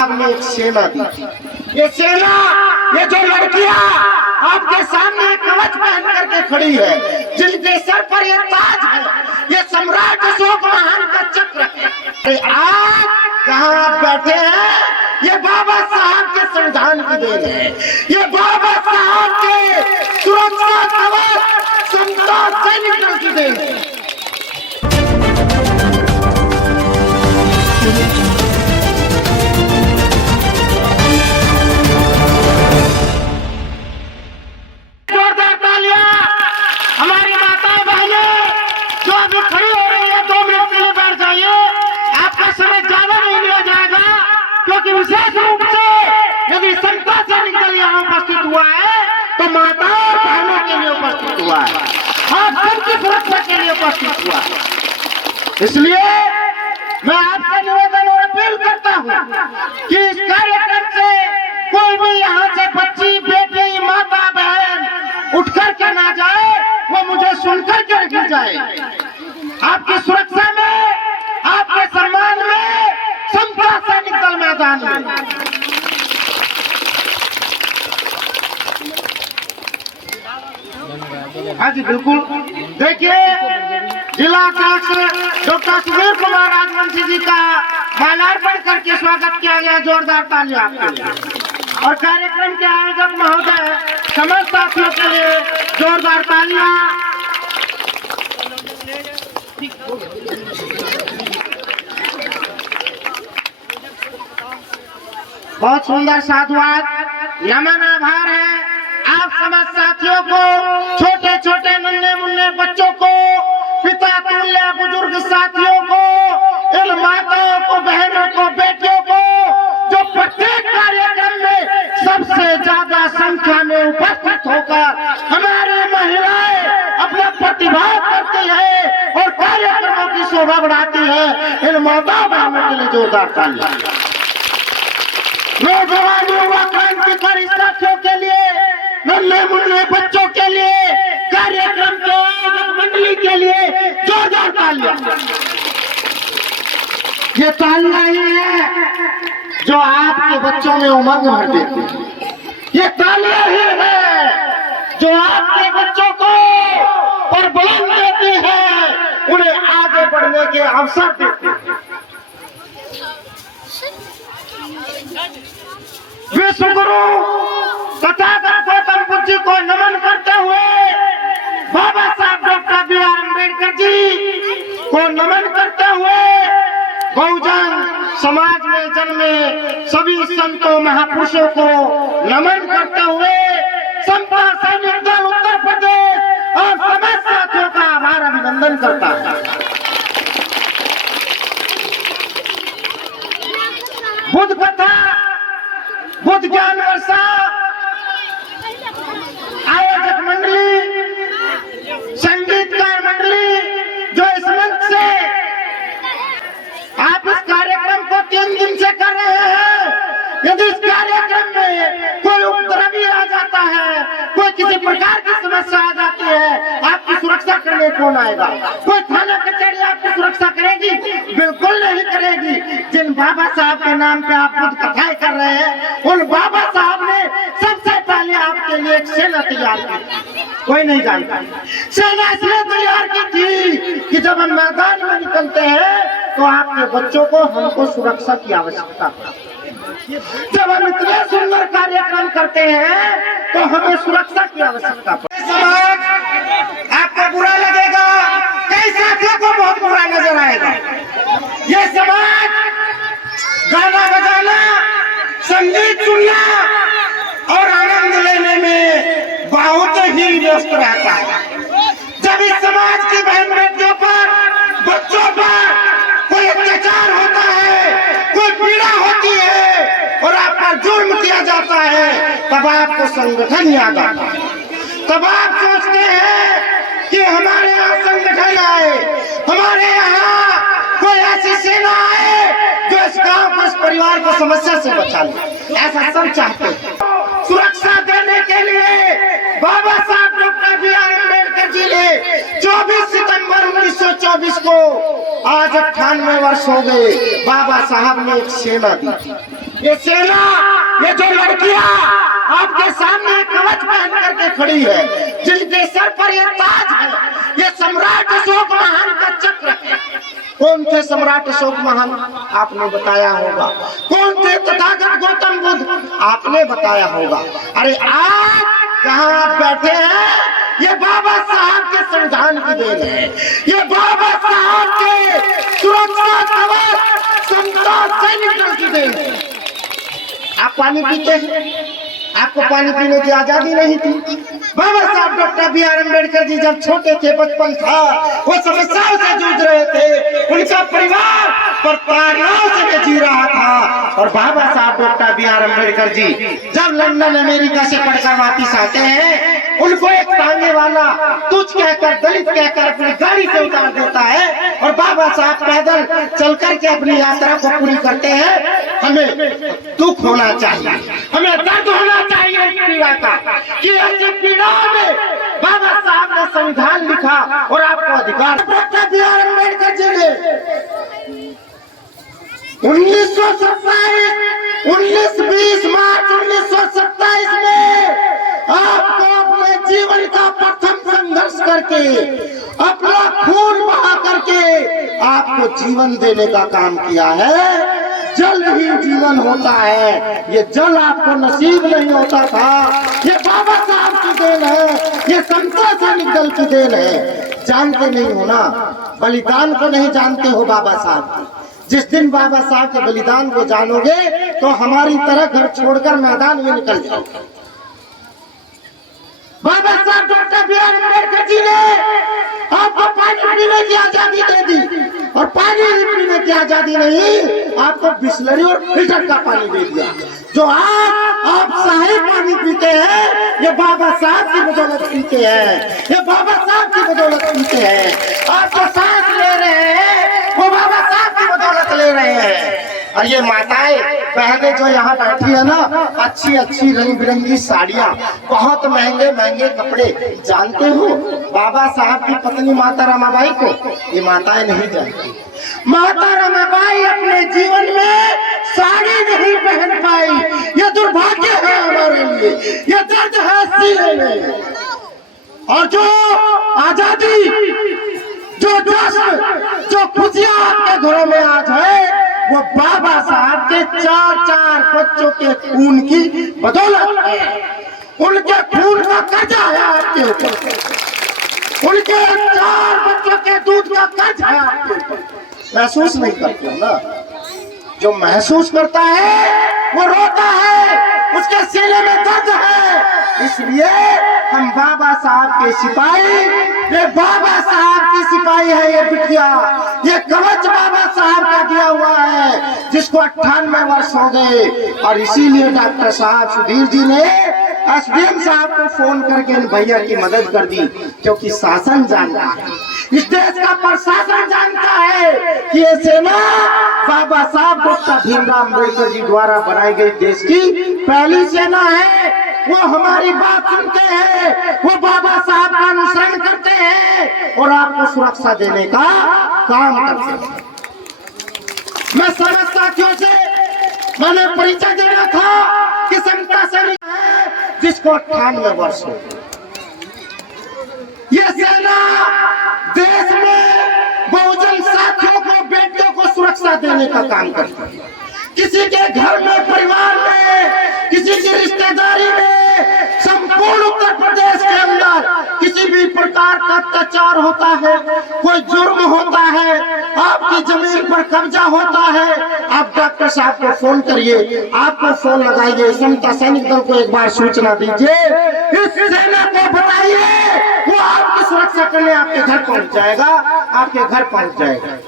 हमने एक सेना दी थी। ये सेना, ये जो लड़कियां आपके सामने कवच पहन करके खड़ी है, जिनके सर पर ये ताज है, ये सम्राट अशोक महान का चक्र है। आज जहां आप बैठे हैं, ये बाबा साहब के संविधान की देन है। ये बाबा साहब के सुरक्षा कवच समता सैनिकों की देन है। जोरदार तालियां हमारी माताएं बहनें जो अभी खड़ी हो रही है, 2 मिनट के लिए बैठ जाइए। आपका समय ज्यादा नहीं लिया जाएगा, क्योंकि विशेष रूप से यदि समता सैनिक दल यहाँ उपस्थित हुआ है तो माताओं बहनों के लिए उपस्थित हुआ है, आप सबकी सुरक्षा के लिए उपस्थित हुआ है। इसलिए मैं आपसे निवेदन और अपील करता हूँ कि इस कार्यक्रम से कोई भी यहाँ से बच्ची, बेटी, माता, बहन उठ कर के ना जाए, वो मुझे सुनकर के रखी जाए। आपकी सुरक्षा में, आपके सम्मान में समता सैनिक दल मैदान में। हाँ जी बिल्कुल। देखिए, जिला अध्यक्ष डॉक्टर सुधीर कुमार राजवंशी जी का माल्यार्पण करके स्वागत किया गया। जोरदार तालियां आपके लिए। और कार्यक्रम के आयोजक महोदय समस्त साथियों के लिए जोरदार तालियां। बहुत सुंदर साधुवाद, नमन, आभार है आप समस्त साथियों को, छोटे छोटे नन्हे मुन्ने बच्चों को, पिता तुल्य बुजुर्ग साथियों को, इन माताओं को, बहनों को, बेटियों को, जो प्रत्येक कार्यक्रम में सबसे ज्यादा संख्या में उपस्थित होकर हमारी महिलाएं अपना प्रतिभाग करती है और कार्यक्रमों की शोभा बढ़ाती है। इन माताओं बहनों के लिए जोरदार तालियां। नौजवान युवा क्रांतिकारी साथियों के लिए, नन्हे मुन्ने बच्चों के लिए, कार्यक्रम के आयोजक मंडली के लिए जोरदार तालियां। ये तालियां ही है जो आपके बच्चों में उमंग भर देती है। ये तालियां ही है जो आपके बच्चों को प्रबल देती है, उन्हें आगे बढ़ने के अवसर देती है। विश्व गुरु तथागत गौतम बुद्ध जी को नमन करते हुए, बाबा साहब डॉक्टर B.R. अम्बेडकर जी को नमन करते हुए, बहुजन समाज में जन्मे सभी संतों महापुरुषों को नमन करते हुए, समता सैनिक दल उत्तर प्रदेश और समस्त साथियों का आभार अभिनंदन करता है। बुद्ध कथा, बुद्ध ज्ञान वर्षा आयोजक मंडली, संगीतकार मंडली जो इस मंच से आप इस कार्यक्रम को 3 दिन से कर रहे हैं, यदि इस कार्यक्रम में कोई उपद्रवी आ जाता है, कोई किसी प्रकार की समस्या आ जाती है, आपकी सुरक्षा करने कौन आएगा? कोई थाना कचहरी आपकी सुरक्षा करेगी? बिल्कुल नहीं करेगी। जिन बाबा साहब के नाम पे आप बुद्ध कथाएं कर रहे हैं, उन बाबा साहब ने सबसे पहले आपके लिए एक सेना तैयार की। कोई नहीं जानता। सेना इसलिए तैयार की थी कि जब हम मैदान में निकलते हैं तो आपके बच्चों को, हमको सुरक्षा की आवश्यकता है। जब हम इतने सुंदर कार्यक्रम करते हैं तो हमें सुरक्षा की आवश्यकता पड़ती है। समाज आपको बुरा लगेगा, कई साथियों को बहुत बुरा नजर आएगा। ये समाज गाना बजाना, संगीत सुनना और आनंद लेने में बहुत ही व्यस्त रहता है। जब इस समाज की बहन बेटियों पर, बच्चों पर कोई अत्याचार होता है, कोई पीड़ा होती है और आप पर जुर्म किया जाता है, तब आपको संगठन याद आता है। तब आप सोचते हैं कि हमारे यहाँ संगठन आए, हमारे यहाँ कोई ऐसी सेना आए जो इस गांव को, इस परिवार को समस्या से बचा ले। ऐसा सब चाहते हैं। सुरक्षा देने के लिए बाबा साहब डॉक्टर B.R. अम्बेडकर जी ने 24 सितंबर 1924 को, आज 98 वर्ष हो गए, बाबा साहब ने एक सेना दी थी। ये सेना, ये जो लड़कियां आपके सामने कवच पहन करके खड़ी है, जिनके सर पर ये ताज है, ये सम्राट अशोक महान का चक्र है। कौन थे सम्राट अशोक महान? आपने बताया होगा। कौन थे तथागत गौतम बुद्ध? आपने बताया होगा। अरे आज जहां आप बैठे हैं, ये बाबा साहब के संविधान की देन है, ये बाबा साहब के सुरक्षा कवच समता सैनिकों की देन है। आप पानी पीते हैं, आपको पानी पीने की आजादी नहीं थी। बाबा साहब doctor B are Ambedkar ji जब छोटे थे, बचपन था, वो समस्याओं से जूझ रहे थे, उनका परिवार प्रताड़नाओं से जी रहा था। और बाबा साहब doctor B are Ambedkar ji जब लंदन अमेरिका से पढ़कर वापिस आते हैं, उनको एक तांगे वाला तुच्छ कहकर, दलित कहकर अपनी गाड़ी से उतार देता है और बाबा साहब पैदल चल करके अपनी यात्रा को पूरी करते हैं। हमें दुख होना चाहिए, हमें दर्द होना चाहिए इस पीड़ा का, कि ऐसी पीड़ाओं में बाबा साहब ने संविधान लिखा और आपको अधिकार। Doctor B are Ambedkar ji ने 19 मार्च 1927 में आपको अपने जीवन का प्रथम संघर्ष करके, अपना खून बहा करके आपको जीवन देने का काम किया है। जल ही जीवन होता है, ये जल आपको नसीब नहीं होता था। ये बाबा साहब की देन है, ये समता सैनिक दल की देन है। जानते नहीं हो ना, बलिदान को नहीं जानते हो बाबा साहब की। जिस दिन बाबा साहब के बलिदान को जानोगे तो हमारी तरह घर छोड़कर मैदान में निकल जाओगे। बाबा साहब doctor B are Ambedkar ji ने आपको पानी पीने की आजादी दे दी, और पानी पीने की आजादी नहीं, आपको बिस्लरी और फिल्टर का पानी दे दिया। जो आप शाही पानी पीते हैं, ये बाबा साहब की बदौलत पीते हैं, ये बाबा साहब की बदौलत पीते हैं। आप जो सांस ले रहे हैं, वो बाबा साहब की बदौलत ले रहे हैं। और ये माताएं बहनें जो यहाँ बैठी है ना, अच्छी अच्छी रंग बिरंगी साड़ियाँ, बहुत महंगे महंगे कपड़े, जानते हो बाबा साहब की पत्नी माता रमाबाई को? ये माताएं नहीं जानती। माता रमाबाई अपने जीवन में साड़ी नहीं पहन पाई। ये दुर्भाग्य है हमारे लिए, ये दर्द है सीने में। और जो आजादी, जो जश्न, जो खुशियाँ आपके घरों में आज है, वो बाबा साहब के 4 बच्चों के खून की बदौलत है। उनके खून का कर्जा है आपके ऊपर, उनके 4 बच्चों के दूध का कर्ज है आपके ऊपर। महसूस नहीं करते हो ना? जो महसूस करता है वो रोता है, उसके सीने में दर्द है। इसलिए हम बाबा साहब के सिपाही, ये बाबा साहब की सिपाही है ये बिटिया, ये कवच बाबा साहब का दिया हुआ है, जिसको 98 वर्ष हो गए। और इसीलिए डॉक्टर साहब सुधीर जी ने एसडीएम साहब को फोन करके इन भैया की मदद कर दी, क्योंकि शासन जानता है, इस देश का प्रशासन जानता है कि ये सेना बाबा साहब डॉक्टर भीमराव अम्बेडकर जी द्वारा बनाई गई देश की पहली सेना है। वो हमारी बात सुनते हैं, वो बाबा साहब का अनुसरण करते हैं और आपको सुरक्षा देने का काम करते हैं। मैं समझ साथियों से मैंने परिचय देना था कि समता सैनिक है जिसको 98 वर्ष हो। ये सेना देश में बहुजन साथियों को, बेटियों को सुरक्षा देने का काम करती है। किसी के घर में, परिवार में, किसी की रिश्तेदारी में, संपूर्ण उत्तर प्रदेश के अंदर किसी भी प्रकार का अत्याचार होता है, कोई जुर्म होता है, आपकी जमीन पर कब्जा होता है, आप डॉक्टर साहब को फोन करिए, आपको फोन लगाइए, समता सैनिक दल को एक बार सूचना दीजिए, इस सेना को बताइए, वो आपकी सुरक्षा करने आपके घर पहुंच जाएगा, आपके घर पहुंच जाएगा,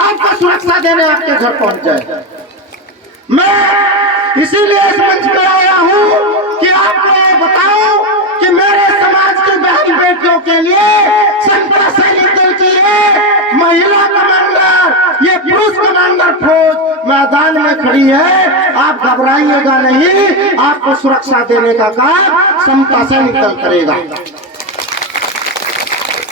आपको सुरक्षा देने आपके घर पहुंच जाएगा। मैं इसीलिए इस मंच पे आया हूँ कि आपको ये बताऊं कि मेरे समाज की बहन बेटियों के लिए समता सैनिक दल की ये महिला कमांडर, ये पुरुष कमांडर फौज मैदान में खड़ी है। आप घबराइएगा नहीं, आपको सुरक्षा देने का काम समता सैनिक दल करेगा।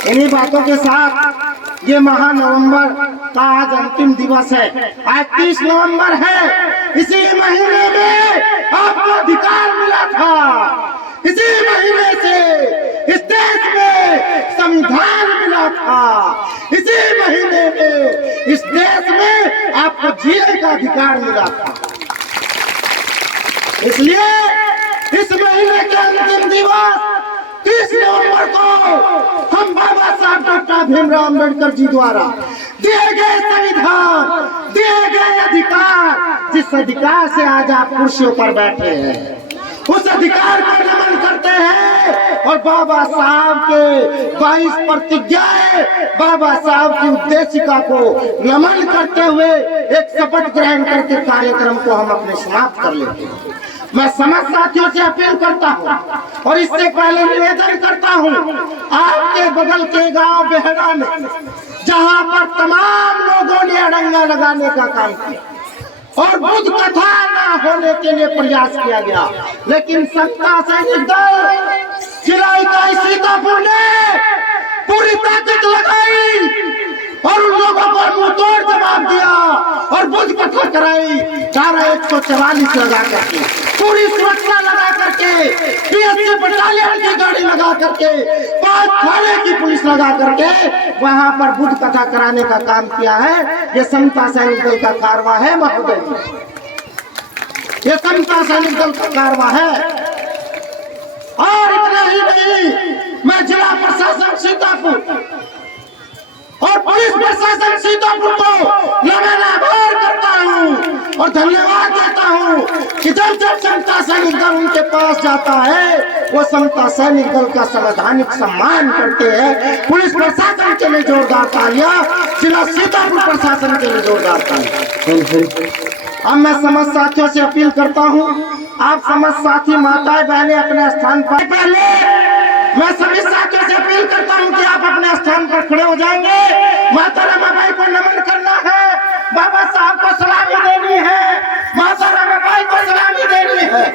इन्हीं बातों के साथ ये महानवंबर का आज अंतिम दिवस है। आज 30 नवंबर है। इसी महीने में आपको अधिकार मिला था। इसी महीने से इस देश में संविधान मिला था। इसी महीने में इस देश में आपको जीने का अधिकार मिला था। इसलिए इस महीने के अंतिम दिवस 30 नवंबर को हम बाबा साहब डॉक्टर भीमराव अम्बेडकर जी द्वारा दिए गए संविधान, दिए गए अधिकार, जिस अधिकार से आज आप कुर्सियों पर बैठे हैं, उस अधिकार को नमन करते हैं और बाबा साहब के 22 प्रतिज्ञाएं, बाबा साहब की उद्देशिका को नमन करते हुए एक शपथ ग्रहण करके कार्यक्रम को हम अपने समाप्त कर लेते हैं। मैं समस्त साथियों से अपील करता हूं और इससे पहले निवेदन करता हूं, आपके बगल के गांव बेहड़ा में जहां पर तमाम लोगों ने अड़ंगा लगाने का काम किया और बुद्ध कथा न होने के लिए प्रयास किया गया, लेकिन सत्ता सैनिक दल जिला इकाई सीतापुर ने पूरी ताकत लगाई और उन लोगों को मुंह तोड़ जवाब दिया और बुद्ध कथा कराई। धारा 144 लगा करके, पूरी सुरक्षा लगा करके, पीएससी बटालियन की गाड़ी लगा करके, 5 थाने की पुलिस लगा करके वहां पर बुद्ध कथा कराने का काम किया है। ये समता सैनिक दल का कारवा है महोदय, ये समता सैनिक दल का कारवा है। और इतना ही नहीं, मैं जिला प्रशासन सीतापुर और पुलिस प्रशासन सीतापुर को नमन आभार करता हूँ और धन्यवाद देता हूँ कि जब समता सैनिक दल उनके पास जाता है, वो समता सैनिक दल का संवैधानिक सम्मान करते हैं। पुलिस प्रशासन के लिए जोरदार तालियां, जिला सीतापुर प्रशासन के लिए जोरदार तालियां। अब मैं समस्त साथियों से अपील करता हूँ, आप समस्त साथी माताएं बहनें अपने स्थान पर, पहले मैं सभी साथियों से अपील करता हूं कि आप अपने स्थान पर खड़े हो जाएंगे। माता रमाबाई को नमन करना है, बाबा साहब को सलामी देनी है, माता रमाबाई को सलामी देनी है,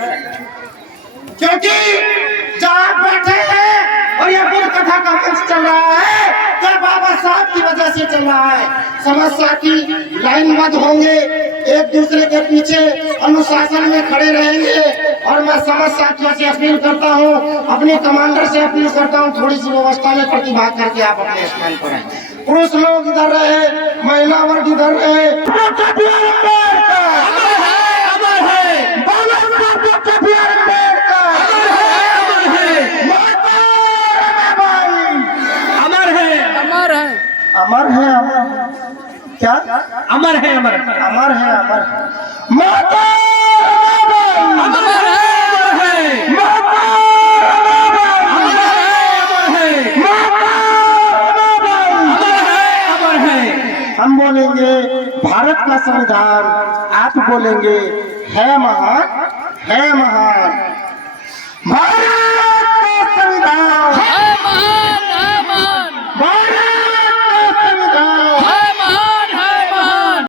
क्योंकि जहां बैठे हैं और ये बुद्ध कथा का मंच चल रहा है तो बाबा साहब की वजह से चल रहा है। समस्त साथी लाइनबद्ध होंगे, एक दूसरे के पीछे अनुशासन में खड़े रहेंगे और मैं समस्त साथियों से अपील करता हूं, अपने कमांडर से अपील करता हूं, थोड़ी सी व्यवस्था में प्रतिभाग करके आप अपने स्थान पर आए। पुरुष लोग इधर रहे, महिला वर्ग इधर रहे। अमर है, अमर क्या? अमर है, अमर अमर है, अमर माता अमर है, माता अमर है। हम बोलेंगे भारत का संविधान, आप बोलेंगे है महान, है महान भारत।